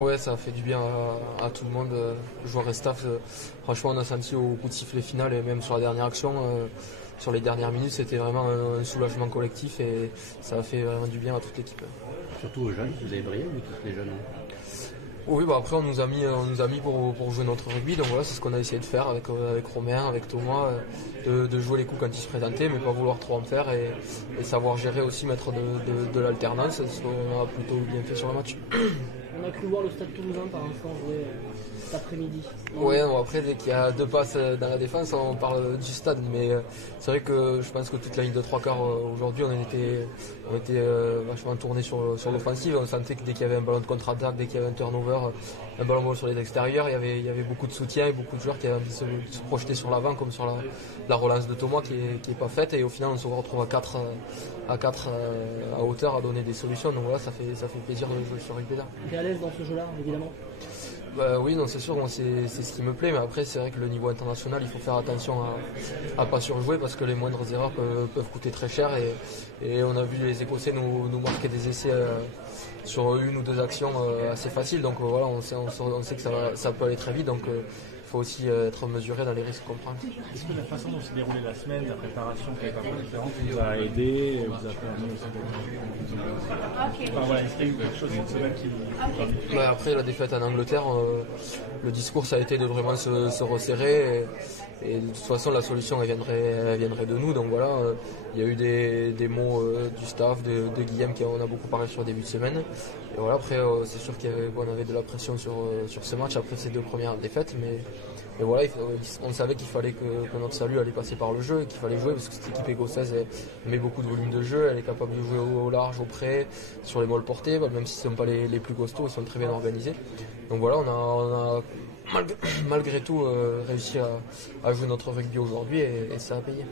Ouais, ça a fait du bien à tout le monde, joueurs et staff. Franchement, on a senti au coup de sifflet final et même sur la dernière action, sur les dernières minutes, c'était vraiment un soulagement collectif et ça a fait vraiment du bien à toute l'équipe. Surtout aux jeunes, vous avez brillé ou tous les jeunes? Oui, bah après on nous a mis pour jouer notre rugby, donc voilà, c'est ce qu'on a essayé de faire avec Romain, avec Thomas, de jouer les coups quand ils se présentaient, mais pas vouloir trop en faire et savoir gérer aussi, mettre de l'alternance, ce qu'on a plutôt bien fait sur le match. On a cru voir le Stade Toulousain par instant jouer cet après-midi. Ouais, bon, après dès qu'il y a deux passes dans la défense, on parle du stade, mais c'est vrai que je pense que toute la ligne de trois quarts aujourd'hui, on était vachement tourné sur l'offensive. On sentait que dès qu'il y avait un ballon de contre-attaque, dès qu'il y avait un turnover, un ballon vol sur les extérieurs, il y avait beaucoup de soutien et beaucoup de joueurs qui avaient envie de se projeter sur l'avant, comme sur la relance de Thomas qui est pas faite, et au final on se retrouve à 4 à hauteur à donner des solutions. Donc voilà, ça fait plaisir de jouer sur rugby là. Tu es à l'aise dans ce jeu-là, évidemment. Bah oui, non, c'est sûr, moi, c'est ce qui me plaît, mais après c'est vrai que le niveau international, il faut faire attention à pas surjouer parce que les moindres erreurs peuvent coûter très cher, et on a vu les Écossais nous marquer des essais sur une ou deux actions assez faciles, donc voilà, on sait que ça peut aller très vite, donc il faut aussi être mesuré dans les risques qu'on prend. Est-ce que la façon dont s'est déroulée la semaine, la préparation qui est un peu différente, vous a aidé et vous a permis aussi d'être... Enfin voilà, est-ce qu'il y a eu quelque chose cette semaine qui... Bah, après la défaite en Angleterre, le discours ça a été de vraiment se resserrer, et de toute façon la solution elle viendrait de nous, donc voilà, il y a eu des mots du staff, de Guillaume, on a beaucoup parlé sur le début de semaine, et voilà, après c'est sûr qu'on avait de la pression sur ce match après ces deux premières défaites, mais voilà, on savait qu'il fallait que notre salut allait passer par le jeu et qu'il fallait jouer parce que cette équipe écossaise elle met beaucoup de volume de jeu, elle est capable de jouer au large, au près, sur les molles portées, même s'ils ne sont pas les plus costauds, ils sont très bien organisés. Donc voilà, on a malgré tout réussi à jouer notre rugby aujourd'hui, et ça a payé.